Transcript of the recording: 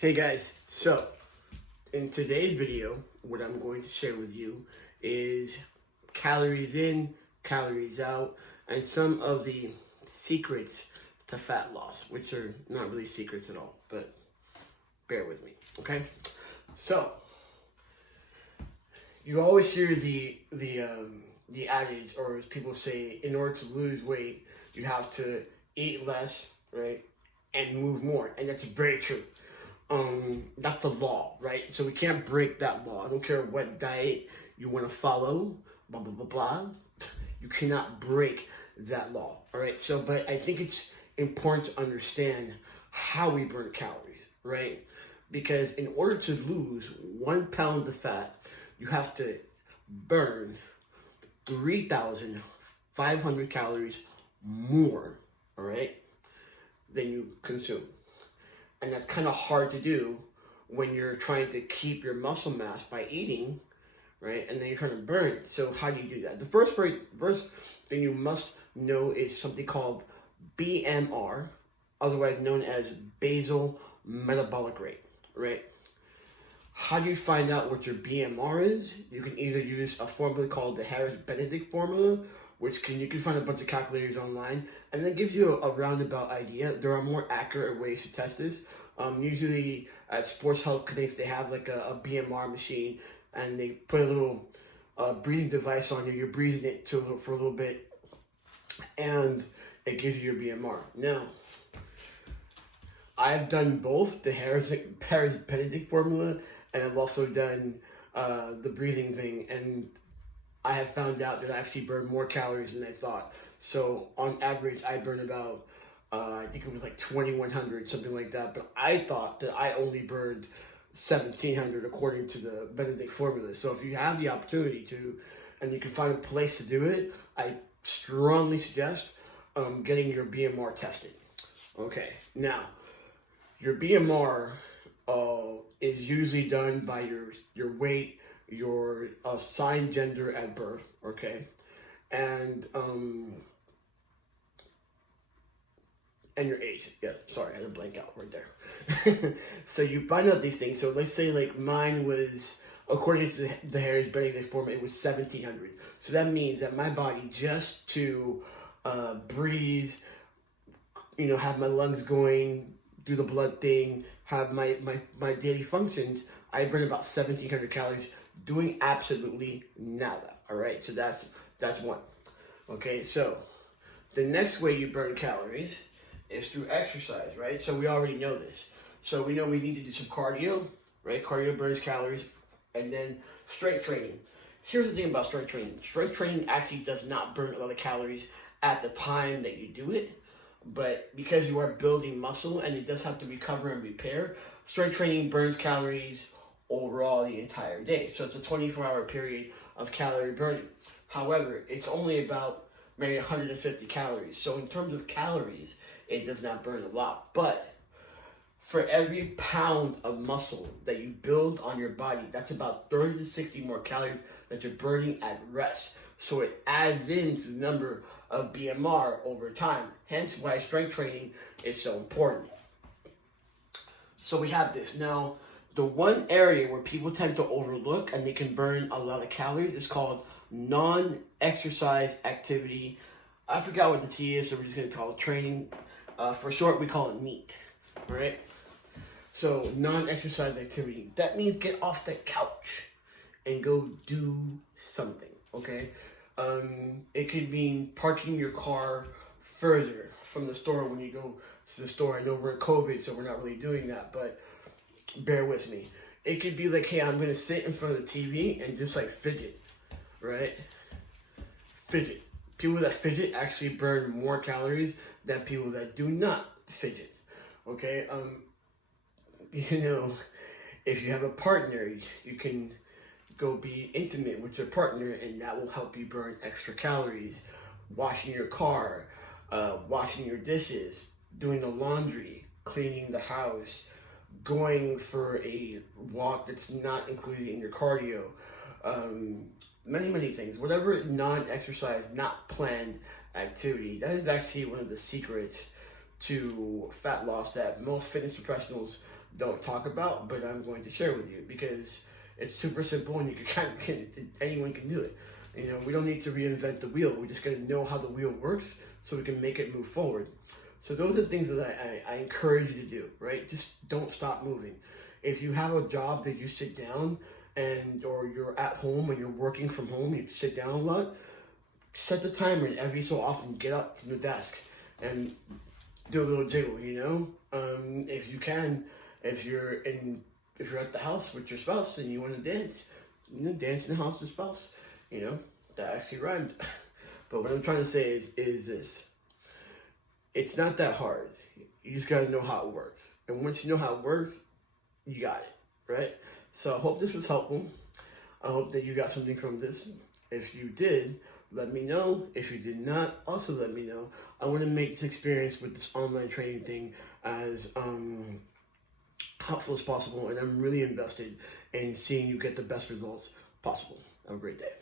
Hey guys, so in today's video, what I'm going to share with you is calories in, calories out, and some of the secrets to fat loss, which are not really secrets at all, but bear with me, okay? So, you always hear the adage, or people say, in order to lose weight, you have to eat less, right, and move more, and that's very true. That's the law, right? So we can't break that law. I don't care what diet you want to follow, blah blah blah blah. You cannot break that law. All right. So, but I think it's important to understand how we burn calories, right? Because in order to lose 1 pound of fat, you have to burn 3,500 calories more, all right, than you consume. And that's kind of hard to do when you're trying to keep your muscle mass by eating, right? And then you're trying to burn it. So how do you do that? The first thing you must know is something called BMR, otherwise known as basal metabolic rate, right? How do you find out what your BMR is? You can either use a formula called the Harris-Benedict formula, which you can find a bunch of calculators online, and that gives you a roundabout idea. There are more accurate ways to test this. Usually at sports health clinics, they have like a BMR machine, and they put a little breathing device on you. You're breathing it for a little bit, and it gives you your BMR. Now, I've done both the Harris-Benedict formula, and I've also done the breathing thing, and I have found out that I actually burn more calories than I thought. So on average, I burn about, I think it was like 2,100, something like that. But I thought that I only burned 1,700 according to the Benedict formula. So if you have the opportunity to, and you can find a place to do it, I strongly suggest getting your BMR tested. Okay, now, your BMR is usually done by your weight, your assigned gender at birth, okay, and your age. Yes, sorry, I had to blank out right there. So you find out these things. So let's say like mine was, according to the Harris-Benedict formula, it was 1,700. So that means that my body, just to breathe, have my lungs going, do the blood thing, have my daily functions, I burn about 1,700 calories doing absolutely nada. All right, so that's one. Okay, so the next way you burn calories is through exercise, right? So we already know this. So we know we need to do some cardio, right? Cardio burns calories, and then strength training. Here's the thing about strength training. Strength training actually does not burn a lot of calories at the time that you do it, but because you are building muscle and it does have to recover and repair, strength training burns calories overall the entire day. So it's a 24-hour period of calorie burning. However, it's only about maybe 150 calories. So in terms of calories, it does not burn a lot. But for every pound of muscle that you build on your body, that's about 30 to 60 more calories that you're burning at rest. So it adds into the number of BMR over time. Hence why strength training is so important. So we have this. Now, the one area where people tend to overlook and they can burn a lot of calories is called non-exercise activity. I forgot what the T is, so we're just going to call it training. For short, we call it NEAT, right? So non-exercise activity. That means get off the couch and go do something, okay? It could mean parking your car further from the store when you go to the store. I know we're in COVID, so we're not really doing that, but bear with me. It could be like, hey, I'm going to sit in front of the TV and just like fidget, right? Fidget. People that fidget actually burn more calories than people that do not fidget, okay? If you have a partner, you can go be intimate with your partner, and that will help you burn extra calories. Washing your car, washing your dishes, doing the laundry, cleaning the house, going for a walk that's not included in your cardio, many things. Whatever non-exercise, not planned activity, that is actually one of the secrets to fat loss that most fitness professionals don't talk about, but I'm going to share with you because it's super simple and you anyone can do it. You know, we don't need to reinvent the wheel. We just got to know how the wheel works so we can make it move forward. So those are the things that I encourage you to do, right? Just don't stop moving. If you have a job that you sit down or you're at home and you're working from home, you sit down a lot, set the timer and every so often get up from the desk and do a little jiggle, you know? If you can, if you're at the house with your spouse and you want to dance, you know, dance in the house with your spouse, you know, that actually rhymed. But what I'm trying to say is this. It's not that hard. You just got to know how it works. And once you know how it works, you got it, right? So I hope this was helpful. I hope that you got something from this. If you did, let me know. If you did not, also let me know. I want to make this experience with this online training thing as helpful as possible, and I'm really invested in seeing you get the best results possible. Have a great day.